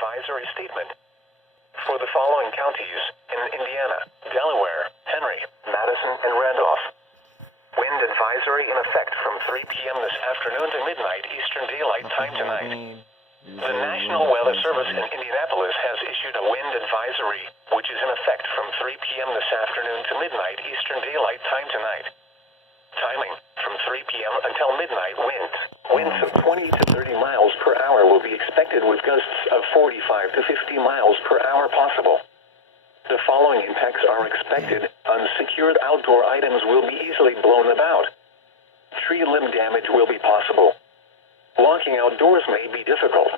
advisory statement. For the following counties in Indiana, Delaware, Henry, Madison, and Randolph. Wind advisory in effect from 3 p.m. this afternoon to midnight Eastern Daylight Time tonight. The National Weather Service in Indianapolis has issued a wind advisory, which is in effect from 3 p.m. this afternoon to midnight Eastern Daylight Time tonight. Timing, from 3 p.m. until midnight winds of 20 to 30 miles per hour will be expected with gusts of 45 to 50 miles per hour possible. The following impacts are expected. Unsecured outdoor items will be easily blown about. Tree limb damage will be possible. Walking outdoors may be difficult.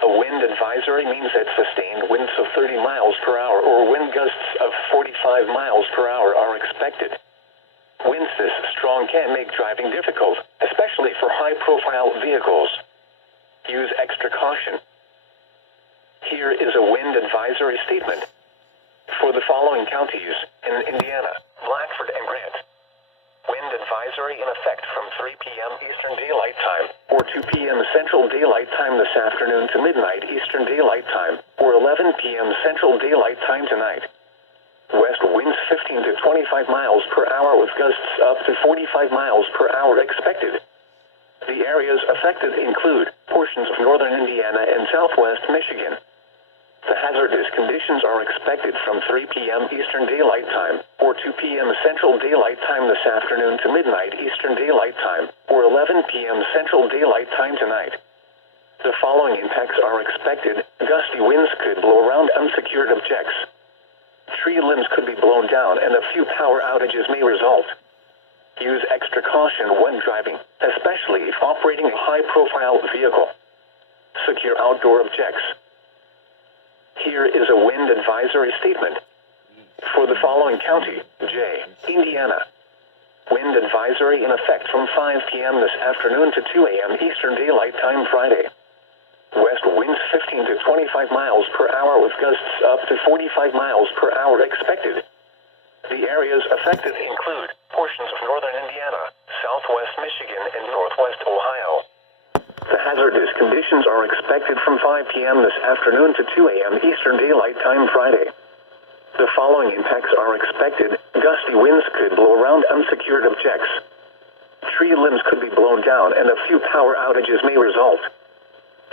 A wind advisory means that sustained winds of 30 miles per hour or wind gusts of 45 miles per hour are expected. Winds this strong can make driving difficult, especially for high-profile vehicles. Use extra caution. Here is a wind advisory statement. For the following counties in Indiana, Blackford and Grant. Wind advisory in effect from 3 p.m. Eastern Daylight Time, or 2 p.m. Central Daylight Time this afternoon to midnight Eastern Daylight Time, or 11 p.m. Central Daylight Time tonight. West winds 15 to 25 miles per hour with gusts up to 45 miles per hour expected. The areas affected include portions of northern Indiana and southwest Michigan. The hazardous conditions are expected from 3 p.m. Eastern Daylight Time, or 2 p.m. Central Daylight Time this afternoon to midnight Eastern Daylight Time, or 11 p.m. Central Daylight Time tonight. The following impacts are expected. Gusty winds could blow around unsecured objects. Tree limbs could be blown down and a few power outages may result. Use extra caution when driving, especially if operating a high-profile vehicle. Secure outdoor objects. Here is a wind advisory statement. For the following county, Indiana. Wind advisory in effect from 5 p.m. this afternoon to 2 a.m. Eastern Daylight Time Friday. West winds 15 to 25 miles per hour with gusts up to 45 miles per hour expected. The areas affected include portions of northern Indiana, southwest Michigan, and northwest Ohio. The hazardous conditions are expected from 5 p.m. this afternoon to 2 a.m. Eastern Daylight Time Friday. The following impacts are expected. Gusty winds could blow around unsecured objects. Tree limbs could be blown down and a few power outages may result.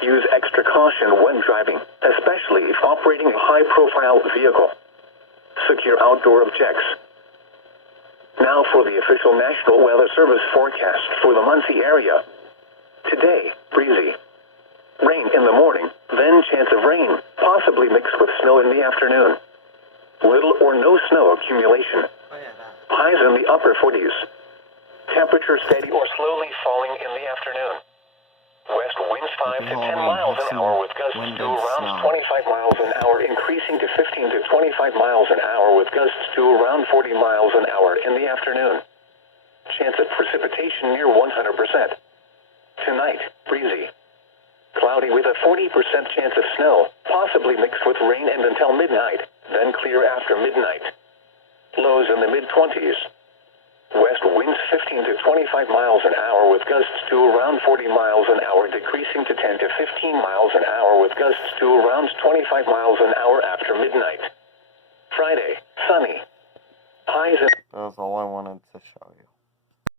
Use extra caution when driving, especially if operating a high-profile vehicle. Secure outdoor objects. Now for the official National Weather Service forecast for the Muncie area. Today, breezy. Rain in the morning, then chance of rain, possibly mixed with snow in the afternoon. Little or no snow accumulation. Highs in the upper 40s. Temperature steady or slowly falling in the afternoon. West winds 5 to 10 miles an hour with gusts to around 25 miles an hour, increasing to 15 to 25 miles an hour with gusts to around 40 miles an hour in the afternoon. Chance of precipitation near 100%. Tonight, breezy. Cloudy with a 40% chance of snow, possibly mixed with rain and until midnight, then clear after midnight. Lows in the mid-20s. West winds 15 to 25 miles an hour with gusts to around 40 miles an hour, decreasing to 10 to 15 miles an hour with gusts to around 25 miles an hour after midnight. Friday, sunny. Highs in... That's all I wanted to show you.